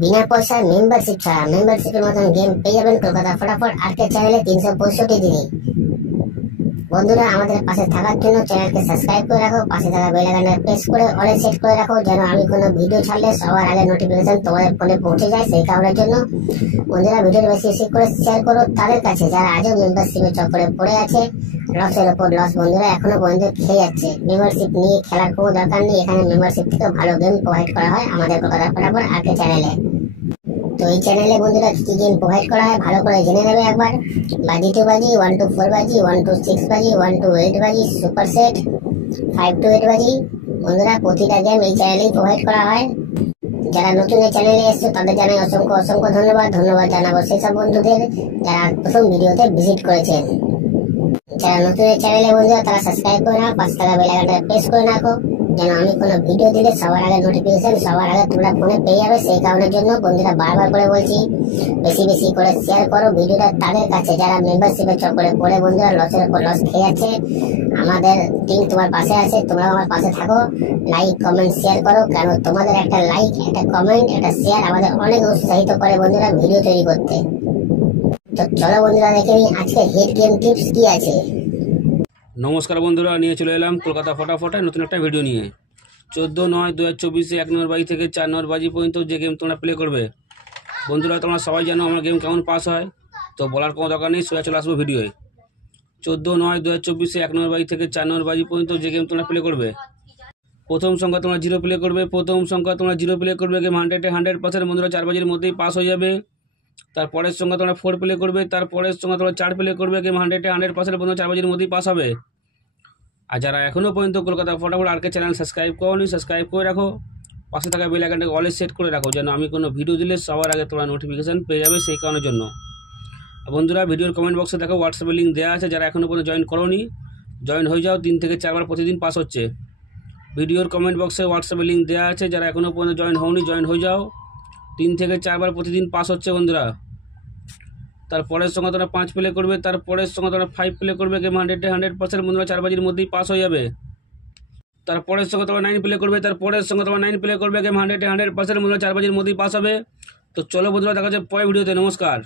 বিনা পয়সায় মেম্বারশিপ ছাড়া মেম্বারশিপের মতন গেম পেয়ে যাবেন কলকাতা ফটাফট আর্কেড চ্যানেলে 365 দিনে। বন্ধুরা, আমাদের পাশে থাকার জন্য চ্যানেলকে সাবস্ক্রাইব করে রাখো, পাশে থাকা বেল আইকনটা প্রেস করে অলে সেট করে রাখো, যেন আমি কোনো ভিডিও ছাড়লে সবার আগে নোটিফিকেশন তোমাদের ফোনে পৌঁছে যায়। সেই কারণের জন্য বন্ধুরা, ভিডিওটি বেশি বেশি করে শেয়ার করো তাদের কাছে যারা আজও মেম্বারশিপের চক্করে পড়ে আছে। লসের ওপর লস বন্ধুরা এখনো পর্যন্ত খেয়ে যাচ্ছে। মেম্বারশিপ নিয়ে খেলার কোনো দরকার নেই, এখানে মেম্বারশিপ থেকে ভালো গেম প্রোভাইড করা হয় আমাদের কলকাতা ফটাফট আর্কেড চ্যানেলে। তো এই চ্যানেলে বন্ধুরা কি গেম প্রোভাইড করা হয় ভালো করে জেনে নেবে একবার। বাজি 2 বাজি, 1 to 4 বাজি, 1 to 6 বাজি, 1 to 8 বাজি, সুপার সেট 5 to 8 বাজি। বন্ধুরা, প্রতিটা গেম এই চ্যানেলেই প্রোভাইড করা হয়। যারা নতুন এই চ্যানেলে এসছে তাদের জানাই অসংখ্য অসংখ্য ধন্যবাদ। ধন্যবাদ জানাবো সেসব বন্ধুদের যারা প্রথম ভিডিওতে ভিজিট করেছেন। যারা নতুন এই চ্যানেলে বন্ধুরা তারা সাবস্ক্রাইব করে নাও, পাশে থাকা বেল আইকনটা প্রেস করে রাখো, যেন আমি কোনো ভিডিও দিলে সবার আগে নোটিফিকেশন সবার আগে তোমরা ফোনে পেয়ে যাবে। সেই কারণের জন্য বন্ধুরা বারবার করে বলছি, বেশি বেশি করে শেয়ার করো ভিডিওটা তাদের কাছে যারা মেম্বারশিপের চক্করে পড়ে বন্ধুরা লসের উপর লস খেয়ে যাচ্ছে। আমাদের টিম তোমার পাশে আছে, তোমরাও আমার পাশে থাকো। লাইক কমেন্ট শেয়ার করো, কারণ তোমাদের একটা লাইক, একটা কমেন্ট, একটা শেয়ার আমাদের অনেক উৎসাহিত করে বন্ধুরা ভিডিও তৈরি করতে। তো চলো বন্ধুরা দেখে নিই আজকে হিট গেম টিপস কি আছে। নমস্কার বন্ধুরা, নিয়ে চলে এলাম কলকাতা ফটাফটে নতুন একটা ভিডিও নিয়ে। 14/9/2024 1 নম্বর বাজি থেকে 4 নম্বর বাজি পর্যন্ত যে গেম তোমরা প্লে করবে। বন্ধুরা, তোমরা সবাই জানো আমার গেম কেমন পাস হয়, তো বলার কোনো দরকার নেই, সোজা চলে আসবো ভিডিওয়ে। 14/9/2024 1 নম্বর বাজি থেকে 4 নম্বর বাজি পর্যন্ত যে গেম তোমরা প্লে করবে। প্রথম সংখ্যা তোমরা 0 প্লে করবে। প্রথম সংখ্যা তোমরা 0 প্লে করবে, গেম 100% বন্ধুরা 4 বাজির মধ্যেই পাস হয়ে যাবে। তারপরের সংখ্যা তোমরা 4 প্লে করবে, তারপরের সংখ্যা তোমরা 4 প্লে করবে, গেম 100% বন্ধুরা 4 বাজির মধ্যেই পাস হবে। আর যারা এখনও পর্যন্ত কলকাতা ফটাফট আর্কেড চ্যানেল সাবস্ক্রাইব করোনি, সাবস্ক্রাইব করে রাখো, পাশে থাকা বেল আইকনটাকে অলে সেট করে রাখো, যেন আমি কোনো ভিডিও দিলে সবার আগে তোমরা নোটিফিকেশান পেয়ে যাবে। সেই কারণের জন্য বন্ধুরা, ভিডিওর কমেন্ট বক্সে দেখো হোয়াটসঅ্যাপে লিঙ্ক দেওয়া আছে, যারা এখনও পর্যন্ত জয়েন করোনি জয়েন হয়ে যাও। 3 থেকে 4 বার প্রতিদিন পাস হচ্ছে। ভিডিওর কমেন্ট বক্সে হোয়াটসঅ্যাপে লিঙ্ক দেওয়া আছে, যারা এখনও পর্যন্ত জয়েন হওনি জয়েন হয়ে যাও। 3 থেকে 4 বার প্রতিদিন পাস হচ্ছে বন্ধুরা। তারপরের সঙ্গে তোমরা 5 প্লে করবে, তারপরের সঙ্গে তোমরা 5 প্লে করবে, গেম 100% বন্ধুরা 4 বাজির মধ্যেই পাস হয়ে যাবে। তারপরের সঙ্গে তোমরা 9 প্লে করবে, তারপরের সঙ্গে তোমরা 9 প্লে করবে, গেম 100% বন্ধুরা 4 বাজির মধ্যেই পাস হবে। তো চলো বন্ধুরা, দেখা যাচ্ছে পরের ভিডিওতে। নমস্কার।